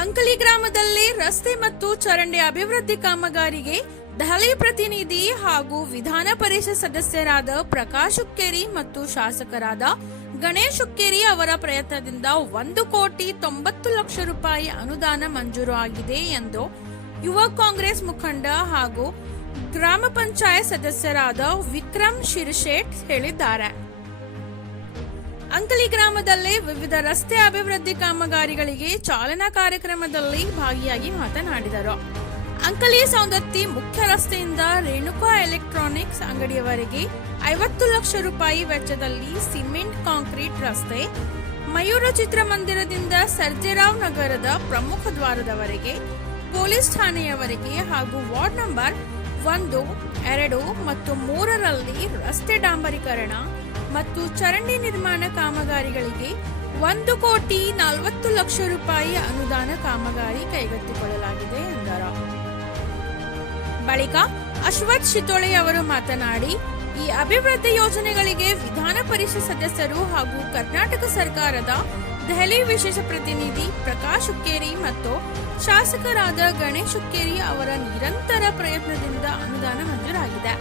ಅಂಕಲಿ ಗ್ರಾಮದಲ್ಲಿ ರಸ್ತೆ ಮತ್ತು ಚರಂಡಿ ಅಭಿವೃದ್ಧಿ ಕಾಮಗಾರಿಗೆ ದೆಹಲಿ ಪ್ರತಿನಿಧಿ ಹಾಗೂ ವಿಧಾನ ಪರಿಷತ್ ಸದಸ್ಯರಾದ ಪ್ರಕಾಶ್ ಹುಕ್ಕೇರಿ ಮತ್ತು ಶಾಸಕರಾದ ಗಣೇಶ್ ಹುಕ್ಕೇರಿ ಅವರ ಪ್ರಯತ್ನದಿಂದ ಒಂದು ಕೋಟಿ ತೊಂಬತ್ತು ಲಕ್ಷ ರೂಪಾಯಿ ಅನುದಾನ ಮಂಜೂರು ಆಗಿದೆ ಎಂದು ಯುವ ಕಾಂಗ್ರೆಸ್ ಮುಖಂಡ ಹಾಗೂ ಗ್ರಾಮ ಪಂಚಾಯತ್ ಸದಸ್ಯರಾದ ವಿಕ್ರಮ್ ಶಿರ್ಶೇಟ್ ಹೇಳಿದ್ದಾರೆ. ಅಂಕಲಿ ಗ್ರಾಮದಲ್ಲಿ ವಿವಿಧ ರಸ್ತೆ ಅಭಿವೃದ್ಧಿ ಕಾಮಗಾರಿಗಳಿಗೆ ಚಾಲನಾ ಕಾರ್ಯಕ್ರಮದಲ್ಲಿ ಭಾಗಿಯಾಗಿ ಮಾತನಾಡಿದರು. ಅಂಕಲಿ ಸೌಂದತ್ತಿ ಮುಖ್ಯ ರಸ್ತೆಯಿಂದ ರೇಣುಕಾ ಎಲೆಕ್ಟ್ರಾನಿಕ್ಸ್ ಅಂಗಡಿಯವರೆಗೆ ಐವತ್ತು ಲಕ್ಷ ರೂಪಾಯಿ ವೆಚ್ಚದಲ್ಲಿ ಸಿಮೆಂಟ್ ಕಾಂಕ್ರೀಟ್ ರಸ್ತೆ, ಮಯೂರ ಚಿತ್ರಮಂದಿರದಿಂದ ಸರ್ಜೆರಾವ್ ನಗರದ ಪ್ರಮುಖ ದ್ವಾರದವರೆಗೆ, ಪೊಲೀಸ್ ಠಾಣೆಯವರೆಗೆ ಹಾಗೂ ವಾರ್ಡ್ ನಂಬರ್ ಒಂದು, ಎರಡು ಮತ್ತು ಮೂರರಲ್ಲಿ ರಸ್ತೆ ಡಾಂಬರೀಕರಣ ಮತ್ತು ಚರಂಡಿ ನಿರ್ಮಾಣ ಕಾಮಗಾರಿಗಳಿಗೆ ಒಂದು ಕೋಟಿ ನಲವತ್ತು ಲಕ್ಷ ರೂಪಾಯಿ ಅನುದಾನ ಕಾಮಗಾರಿ ಕೈಗೆತ್ತಿಕೊಳ್ಳಲಾಗಿದೆ ಎಂದರು. ಬಳಿಕ ಅಶ್ವಥ್ ಶಿತೋಳೆ ಅವರು ಮಾತನಾಡಿ, ಈ ಅಭಿವೃದ್ಧಿ ಯೋಜನೆಗಳಿಗೆ ವಿಧಾನ ಪರಿಷತ್ ಸದಸ್ಯರು ಹಾಗೂ ಕರ್ನಾಟಕ ಸರ್ಕಾರದ ದೆಹಲಿ ವಿಶೇಷ ಪ್ರತಿನಿಧಿ ಪ್ರಕಾಶ್ ಹುಕ್ಕೇರಿ ಮತ್ತು ಶಾಸಕರಾದ ಗಣೇಶ್ ಹುಕ್ಕೇರಿ ಅವರ ನಿರಂತರ ಪ್ರಯತ್ನದಿಂದ ಅನುದಾನ ಮಂಜೂರಾಗಿದೆ.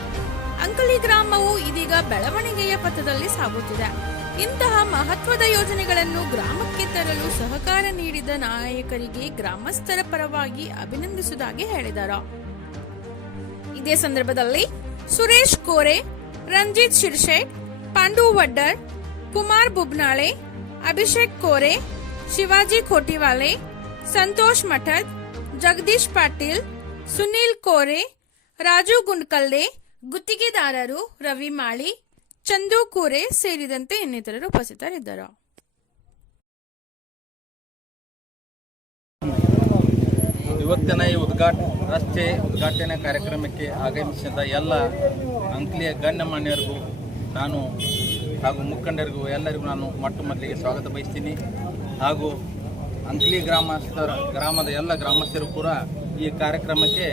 ಅಂಕಲಿ ಗ್ರಾಮವು ಇದೀಗ ಬೆಳವಣಿಗೆಯ ಪಥದಲ್ಲಿ ಸಾಗುತ್ತಿದೆ. ಇಂತಹ ಮಹತ್ವದ ಯೋಜನೆಗಳನ್ನು ಗ್ರಾಮಕ್ಕೆ ತರಲು ಸಹಕಾರ ನೀಡಿದ ನಾಯಕರಿಗೆ ಗ್ರಾಮಸ್ಥರ ಪರವಾಗಿ ಅಭಿನಂದಿಸುವುದಾಗಿ ಹೇಳಿದರು. ಇದೇ ಸಂದರ್ಭದಲ್ಲಿ ಸುರೇಶ್ ಕೋರೆ, ರಂಜಿತ್ ಶಿರ್ಶೆಟ್, ಪಾಂಡು ವಡ್ಡರ್, ಕುಮಾರ್ ಬುಬ್ನಾಳೆ, ಅಭಿಷೇಕ್ ಕೋರೆ, ಶಿವಾಜಿ ಕೋಟಿವಾಲೆ, ಸಂತೋಷ್ ಮಠದ್, ಜಗದೀಶ್ ಪಾಟೀಲ್, ಸುನೀಲ್ ಕೋರೆ, ರಾಜು ಗುಂಡ್ಕಲ್ದೆ ಗುತ್ತಿಗೆದಾರರು ರವಿ ಮಾಳಿ, ಚಂದು ಕೂರೆ ಸೇರಿದಂತೆ ಇನ್ನಿತರರು ಉಪಸ್ಥಿತರಿದ್ದರು. ಇವತ್ತಿನ ಈ ಉದ್ಘಾಟ, ರಸ್ತೆ ಉದ್ಘಾಟನೆ ಕಾರ್ಯಕ್ರಮಕ್ಕೆ ಆಗಮಿಸಿದ ಎಲ್ಲ ಅಂಕ್ಲಿಯ ಗಣ್ಯಮಾನ್ಯರಿಗೂ ನಾನು ಹಾಗೂ ಮುಖಂಡರಿಗೂ ಎಲ್ಲರಿಗೂ ನಾನು ಮೊಟ್ಟ ಮೊದಲಿಗೆ ಸ್ವಾಗತ ಬಯಸ್ತೀನಿ. ಹಾಗೂ ಅಂಕ್ಲಿ ಗ್ರಾಮಸ್ಥರ, ಗ್ರಾಮದ ಎಲ್ಲ ಗ್ರಾಮಸ್ಥರು ಕೂಡ ಈ ಕಾರ್ಯಕ್ರಮಕ್ಕೆ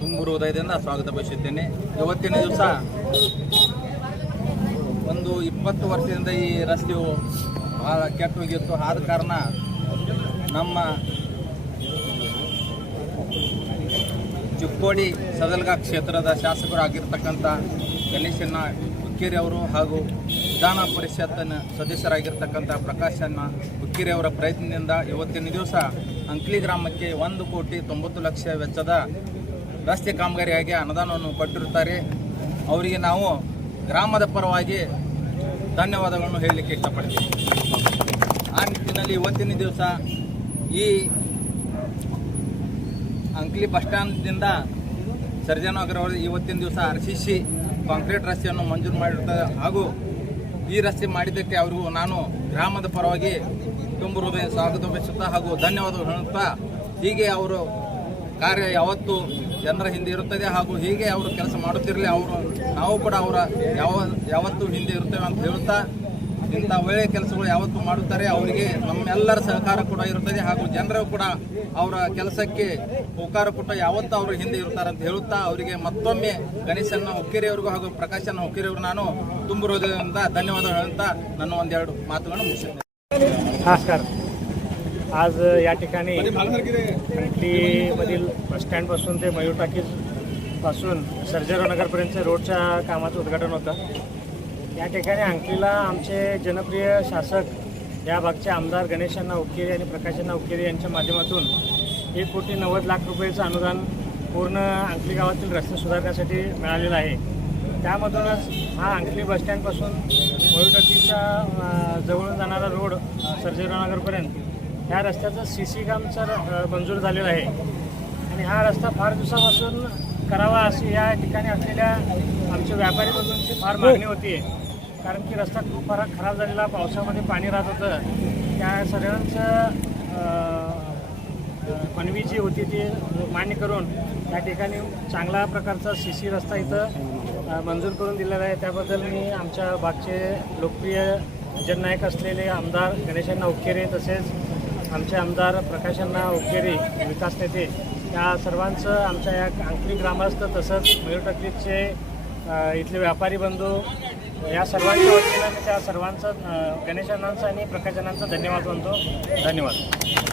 ತುಂಬು ಹೃದಯದಿಂದ ಸ್ವಾಗತ ಬಯಸುತ್ತೇನೆ. ಇವತ್ತಿನ ದಿವಸ ಒಂದು ಇಪ್ಪತ್ತು ವರ್ಷದಿಂದ ಈ ರಸ್ತೆಯು ಭಾಳ ಕೆಟ್ಟು ಹೋಗಿತ್ತು ಆದ ಕಾರಣ ನಮ್ಮ ಚಿಕ್ಕೋಡಿ ಸದಲ್ಗಾ ಕ್ಷೇತ್ರದ ಶಾಸಕರು ಆಗಿರ್ತಕ್ಕಂಥ ಗಣೇಶಣ್ಣ ಹುಕ್ಕೇರಿ ಅವರು ಹಾಗೂ ವಿಧಾನ ಪರಿಷತ್ತಿನ ಸದಸ್ಯರಾಗಿರ್ತಕ್ಕಂಥ ಪ್ರಕಾಶಣ್ಣ ಹುಕ್ಕೇರಿ ಅವರ ಪ್ರಯತ್ನದಿಂದ ಇವತ್ತಿನ ದಿವಸ ಅಂಕ್ಲಿ ಗ್ರಾಮಕ್ಕೆ ಒಂದು ಕೋಟಿ ತೊಂಬತ್ತು ಲಕ್ಷ ವೆಚ್ಚದ ರಸ್ತೆ ಕಾಮಗಾರಿಗಾಗಿ ಅನುದಾನವನ್ನು ಕೊಟ್ಟಿರುತ್ತಾರೆ. ಅವರಿಗೆ ನಾವು ಗ್ರಾಮದ ಪರವಾಗಿ ಧನ್ಯವಾದಗಳನ್ನು ಹೇಳಲಿಕ್ಕೆ ಇಷ್ಟಪಡ್ತೀವಿ ಆ ನಿಟ್ಟಿನಲ್ಲಿ ಇವತ್ತಿನ ದಿವಸ ಈ ಅಂಕ್ಲಿ ಬಸ್ ಸ್ಟ್ಯಾಂಡ್ದಿಂದ ಸರ್ಜನಗರವರೆಗೆ ಇವತ್ತಿನ ದಿವಸ ಆರ್ ಸಿ ಸಿ ಕಾಂಕ್ರೀಟ್ ರಸ್ತೆಯನ್ನು ಮಂಜೂರು ಮಾಡಿರುತ್ತದೆ ಹಾಗೂ ಈ ರಸ್ತೆ ಮಾಡಿದ್ದಕ್ಕೆ ಅವರಿಗೂ ನಾನು ಗ್ರಾಮದ ಪರವಾಗಿ ತುಂಬ ಸ್ವಾಗತ ಹಾಗೂ ಧನ್ಯವಾದಗಳು ಹೇಳುತ್ತಾ ಹೀಗೆ ಅವರು ಕಾರ್ಯ ಯಾವತ್ತು ಜನರ ಹಿಂದೆ ಇರುತ್ತದೆ ಹಾಗೂ ಹೀಗೆ ಅವರು ಕೆಲಸ ಮಾಡುತ್ತಿರಲಿ, ಅವರು ನಾವು ಕೂಡ ಅವರ ಯಾವ, ಯಾವತ್ತು ಹಿಂದೆ ಇರುತ್ತೇವೆ ಅಂತ ಹೇಳುತ್ತಾ, ಇಂಥ ಒಳ್ಳೆಯ ಕೆಲಸಗಳು ಯಾವತ್ತು ಮಾಡುತ್ತಾರೆ, ಅವರಿಗೆ ನಮ್ಮೆಲ್ಲರ ಸಹಕಾರ ಕೂಡ ಇರುತ್ತದೆ ಹಾಗೂ ಜನರು ಕೂಡ ಅವರ ಕೆಲಸಕ್ಕೆ ಉಪಕಾರ ಕೊಟ್ಟ ಯಾವತ್ತು ಅವರು ಹಿಂದೆ ಇರುತ್ತಾರೆ ಅಂತ ಹೇಳುತ್ತಾ, ಅವರಿಗೆ ಮತ್ತೊಮ್ಮೆ ಗಣೇಶನ ಹುಕ್ಕೇರಿಯವರಿಗೂ ಹಾಗೂ ಪ್ರಕಾಶನ ಹುಕ್ಕೇರಿಯವರು ನಾನು ತುಂಬಿರೋದ್ರಿಂದ ಧನ್ಯವಾದ ಅಂತ ನನ್ನ ಒಂದೆರಡು ಮಾತುಗಳನ್ನು ಮುಗಿಸುತ್ತೇನೆ. ನಮಸ್ಕಾರ. आज या ठिकाणी कंटलीमधील बसस्टँडपासून ते मयूर टाकीजपासून सर्जेराव नगरपर्यंतच्या रोडच्या कामाचं उद्घाटन होतं. या ठिकाणी अंकलीला आमचे जनप्रिय शासक या भागचे आमदार गणेशांना उकेरी आणि प्रकाशांना उकेरी यांच्या माध्यमातून एक कोटी नव्वद लाख रुपयाचं अनुदान पूर्ण अंकली गावातील रस्ते सुधारण्यासाठी मिळालेलं आहे. त्यामधूनच हा अंकली बसस्टँडपासून मयूरटकीच्या जवळून जाणारा रोड सर्जेरावनगरपर्यंत ह्या रस्त्याचं सी सी काम सर मंजूर झालेलं आहे. आणि हा रस्ता फार दिवसापासून करावा अशी या ठिकाणी असलेल्या आमच्या व्यापारी बंधूंची फार मागणी होती कारण की रस्ता खूप फार खराब झालेला पावसामध्ये पाणी राहत होतं. त्या सगळ्यांचं अ, मनवी जी होती ती मान्य करून या ठिकाणी चांगला प्रकारचा सी सी रस्ता इथं मंजूर करून दिलेला आहे. त्याबद्दल मी आमच्या भागचे लोकप्रिय जननायक असलेले आमदार गणेशांना उक्केरे तसेच आमचे आमदार प्रकाशांना उक्केरे विकास नेते या सर्वांचं आमच्या या अंकली ग्रामस्थ तसंच मयूरटकलीचे इथले व्यापारी बंधू या सर्वांच्या वतीनं त्या सर्वांचं अ, गणेशांनांचं आणि प्रकाशनांचा धन्यवाद म्हणतो धन्यवाद.